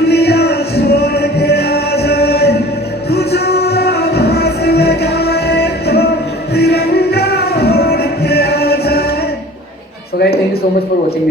दुनिया छोड़ के आ जाए, तू जो आवाज लगाए तो तिरंगा उड़ के आ जाए। So guys, thank you so much for watching this.